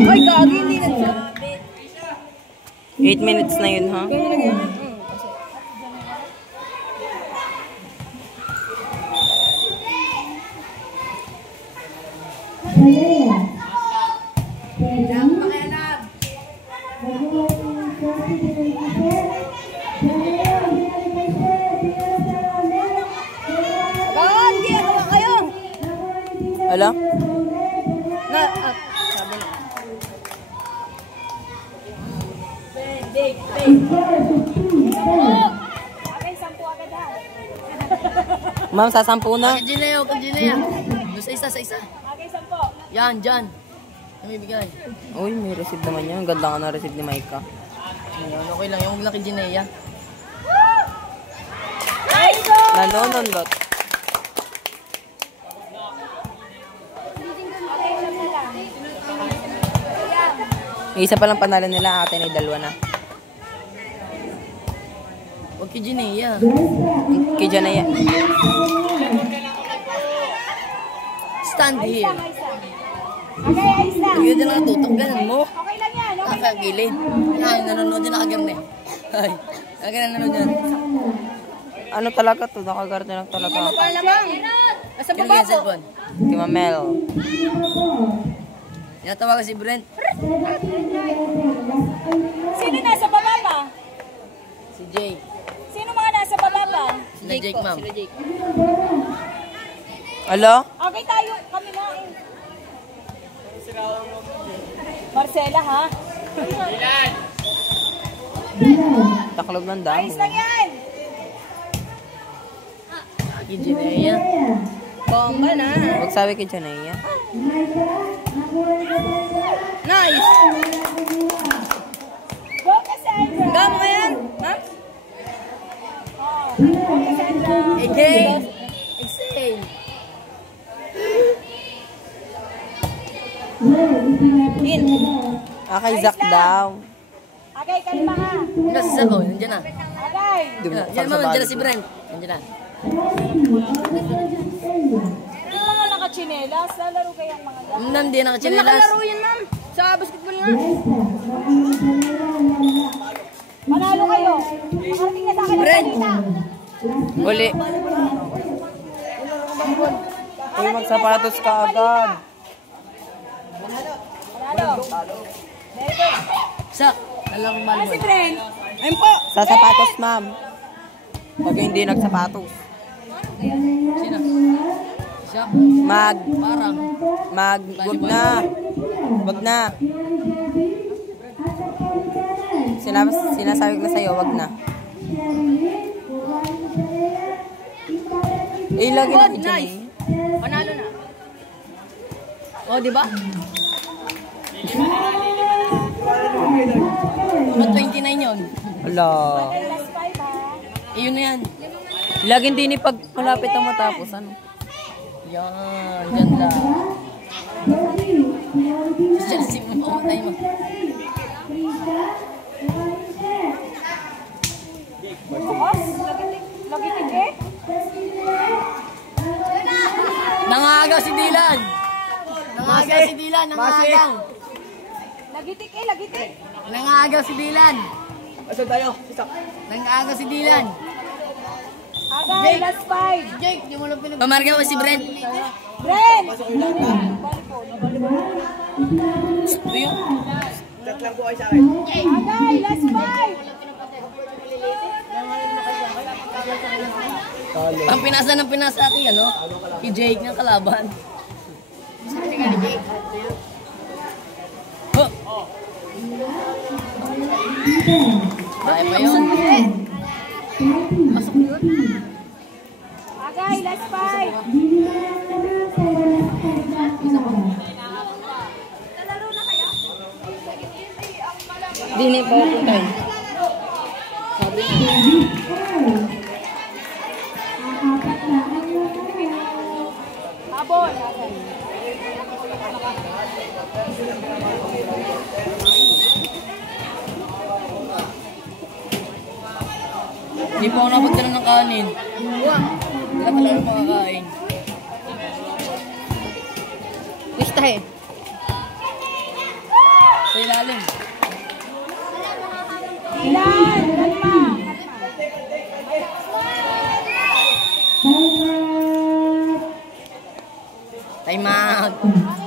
Ay, gagi, hindi nagsabi. 8 minutes na yun, ha? Ala? Na, sabi na. Big. Okay, 10 agad ha. Ma'am, sa 10 na? Kajinaya. Doon sa isa. Okay, 10. Yan, dyan. May bigay. Uy, may receive naman yan. Ang ganda ka na receive ni Maika. Okay lang, yung laki Jinea. Nanonondot. Isa pa lang panalo nila, ate na 2 na. Huwag kay Jinea. Kay Janaya. Stand here. Okay, ayos na. Hindi na nakatutok, ganun mo. Okay lang yan. Okay. Nakagilid. Ay, nanonood din nakagamne. Ay, nanonood yan. Ano talaga to? Nakagarte lang talaga. Baba naman. Nasa Kino baba yung po. cellphone? Si Mamel. Tinatawagan si Brent. Sino nasa baba pa? Si Jay. Sino mga nasa baba pa? Sila Jake, ma'am. Alo? Okay tayo. Kami na eh. Marcela ha? Taklog ng damo. Ayos lang yan. Si Jinea. Bomba na. Huwag sabi kay Janaya. Nice. Go Cassandra. Gama nga yan. Ha? Go Cassandra. Again. Exhale. In. Kay Zach daw. Okay, kalma ha. Nasa sabaw, nandiyan na. Okay. Yan ma'am, nandiyan na si Brent. Nandiyan na. Yung mga nakachinelas, lalaro kayang mga yan. Ma'am, di nakachinelas. Nakalaro yun ma'am. Sa basketball nga. Manalo kayo. Makarating na sa akin ang balita. Uli. Uy, magsapatos ka agad. Manalo. Very good. Sak, alang Si malmol. Brent. Ayun po. Sa sapatos, ma'am. Pag hindi nagsapatos. Sino? Siya? Parang. Wag na. Sinasabi ko na sa'yo, wag na. Lagi na dyan eh. Panalo na. Oh, di ba? 29 yun. Wala. Last 5 ha. Iyon na yan. Laging din pag malapit ang matapos, ano? Yan, ganda. Chelsea mo, tayo mo. Bukas. Lagitik eh. Nangagaw si Dylan. Nangagaw. Lagitik eh, lagitik. Nangagaw si Dylan. Asan tayo? Isa. Nangagaw si Dylan. Agay, last 5. Jake, di mo lang pinag... Pamarga mo si Brent. Brent! Chat lang po kayo sa akin. Agay, last 5. Ang pinasa ng pinasa akin, ano? Si Jake ng kalaban. Oh! Kaya pa yun. Pasok yun. Agay, last 5. Nalaro na kayo? Hindi na pa pupuntahin. Sabi niya. Habol, agay. Hindi pa ako napagdala ng kanin. Wala pala ng makakain. Pista eh. Sa ilalim. Ilan? Kalma. Time out.